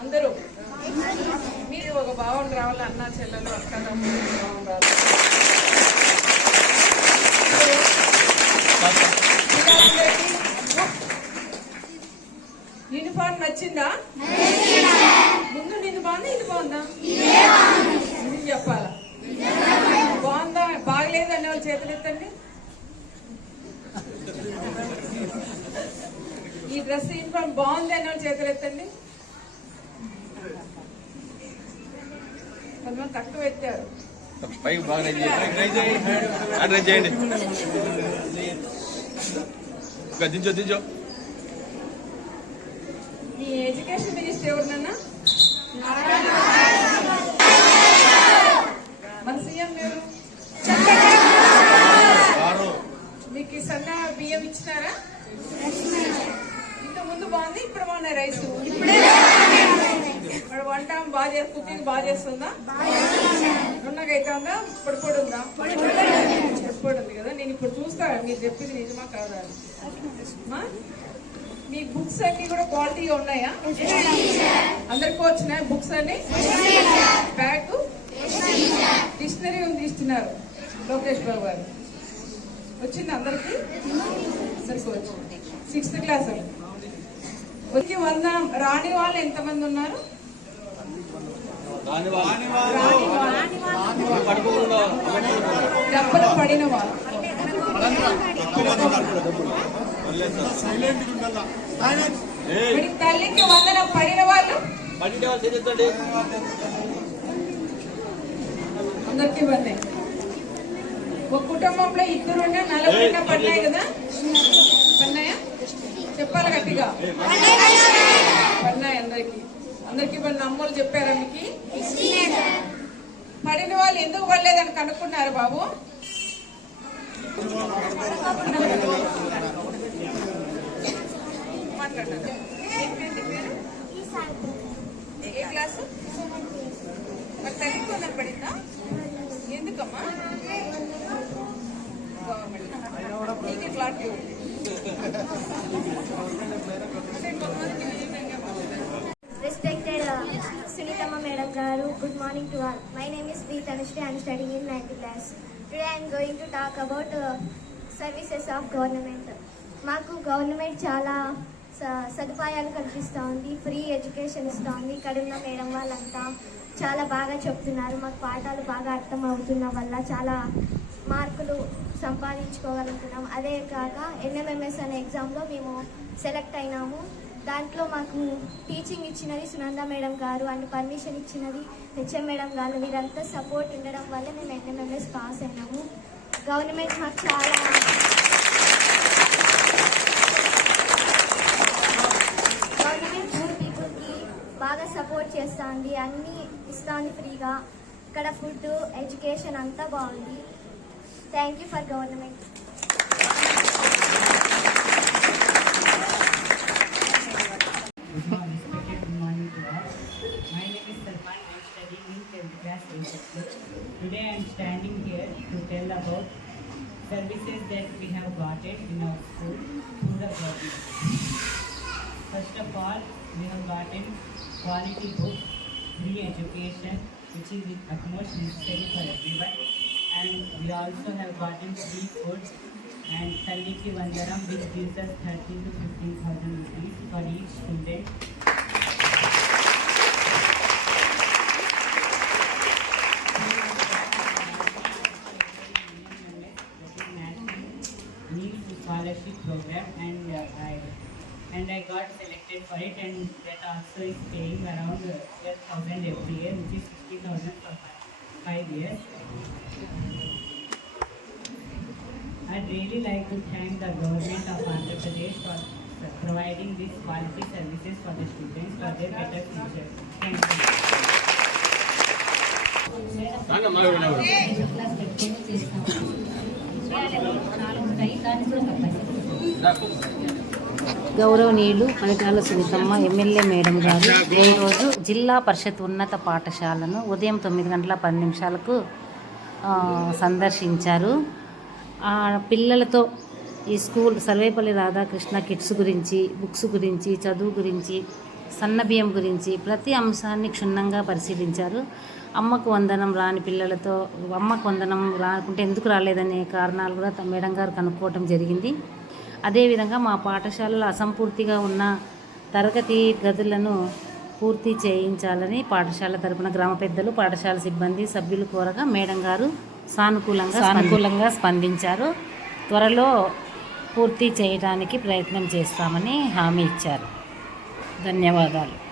అందరూ. మీరు ఒక భావన రావాలి అన్న చెల్లెలు అక్క భావన రావాలి? యూనిఫామ్ నచ్చిందా? ముందు నిన్ను బాగుందా? ఇది బాగుందా ఇది చెప్పాలా బాగుందా బాగలేదు అనే వాళ్ళు చేతులు ఎత్తండి ఈ డ్రెస్ యూనిఫామ్ బాగుంది అనే వాళ్ళు చేతులు ఎత్తండి. కొంతమంది తక్కువ ఎత్తారు. పైకి బాగా చేయండి. ఇంకా దించో దించో. ఎడ్యుకేషన్ మినిస్టర్ ఎవరినన్నా? మన సీఎం ఆరు మీకు ఈ సన్న బియ్యం ఇచ్చినారా? బాగుంది ఇప్పుడు బాగున్నాయి రైస్ ఇప్పుడు వంట బాగా చేసి కుకింగ్ బాగా చేస్తుందా? నున్నగా ఉందా పొడి పొడి ఉందా? పొడి ఉంది కదా నేను ఇప్పుడు చూస్తా మీరు చెప్పింది నిజమా కాదా మీ బుక్స్ అన్ని కూడా క్వాలిటీగా ఉన్నాయా? అందరికి వచ్చినాయి బుక్స్ అన్ని? బ్యాగ్? డిక్షనరీ ఉంది ఇస్తున్నారు లోకేష్ బాబు గారు. వచ్చింది అందరికి? అందరికి వచ్చింది. సిక్స్త్ క్లాస్ వచ్చి వంద రాని వాళ్ళు ఎంతమంది ఉన్నారు? దెబ్బలు పడిన వాళ్ళు. తల్లికి వందనం పడిన వాళ్ళు. అందరికి పడినాయి ఒక కుటుంబంలో ఇద్దరు ఉన్నా నలుగురు ఉన్నా పడినాయి కదా? పడినాయా చెప్పాలి గట్టిగా. పడినాయి అందరికి. అందరికి పడిన అమ్మలు చెప్పారా మీకు? పడిన వాళ్ళు ఎందుకు పడలేదని కనుక్కున్నారు బాబు? ఏ క్లాసు? మరి పడిందా? ఎందుకమ్మా? గవర్నమెంట్ నీకు ఇట్లా Respected uh, Sunitama Madam Garu, good morning to all. My name is V. Tanushree. I am studying in 9th class. Today I am going to talk about uh, services of government. మాకు government చాలా స- సదుపాయాలు కల్పిస్తూ ఉంది free education ఇస్తూ ఉంది ఇక్కడ ఉన్న మేడం వాళ్ళంతా చాలా బాగా చెప్తున్నారు మాకు పాఠాలు బాగా అర్థం అవుతున్న వల్ల చాలా మార్కులు సంపాదించుకోగలుగుతున్నాం. అదే కాక ఎన్ఎంఎంఎస్ అనే ఎగ్జామ్లో మేము సెలెక్ట్ అయినాము. దాంట్లో మాకు టీచింగ్ ఇచ్చినది సునంద మేడం గారు అండ్ పర్మిషన్ ఇచ్చినది హెచ్ఎం మేడం గారు. వీరంతా సపోర్ట్ ఉండడం వల్ల మేము ఎన్ఎంఎంఎస్ పాస్ అయినాము. గవర్నమెంట్ మాకు చాలా గవర్నమెంట్ పూర్ పీపుల్కి బాగా సపోర్ట్ చేస్తుంది. అన్నీ ఇస్తుంది ఫ్రీగా. ఇక్కడ ఫుడ్ ఎడ్యుకేషన్ అంతా బాగుంది. Thank you for government. My name is Salman. I'm studying in 10th class. Today I'm standing here to tell about services that we have gotten in our school through the government. First of all, we have gotten quality books, free education, which is the utmost necessary for everyone. And we also have gotten free food and Talliki Vandaram, which gives us 13 to 15,000 rupees for each student. Scholarship program and uh, I and I got selected for it and that also is paying around uh, 12,000 every year which is 60,000 for five years. Like to thank the government of Andhra Pradesh for providing these quality services for the students for their better future. Thank you. గౌరవనీయులు పనికాల సునీతమ్మ MLA madam గారు ఈరోజు జిల్లా పరిషత్ ఉన్నత పాఠశాలను ఉదయం తొమ్మిది గంటల పది నిమిషాలకు ఆ, సందర్శించారు ఆ పిల్లలతో ఈ స్కూల్ సర్వేపల్లి రాధాకృష్ణ కిడ్స్ గురించి బుక్స్ గురించి చదువు గురించి సన్న బియ్యం గురించి ప్రతి అంశాన్ని క్షుణ్ణంగా పరిశీలించారు. అమ్మకు వందనం రాని పిల్లలతో అమ్మకు వందనం రాకుంటే ఎందుకు రాలేదనే కారణాలు కూడా త- మేడం గారు కనుక్కోవటం జరిగింది. అదేవిధంగా మా పాఠశాలలో అసంపూర్తిగా ఉన్న తరగతి గదులను పూర్తి చేయించాలని పాఠశాల తరపున గ్రామ పెద్దలు పాఠశాల సిబ్బంది సభ్యులు కోరగా మేడం గారు సానుకూలంగా సానుకూలంగా స్పందించారు. త్వరలో పూర్తి చేయడానికి ప్రయత్నం చేస్తామని హామీ ఇచ్చారు. ధన్యవాదాలు.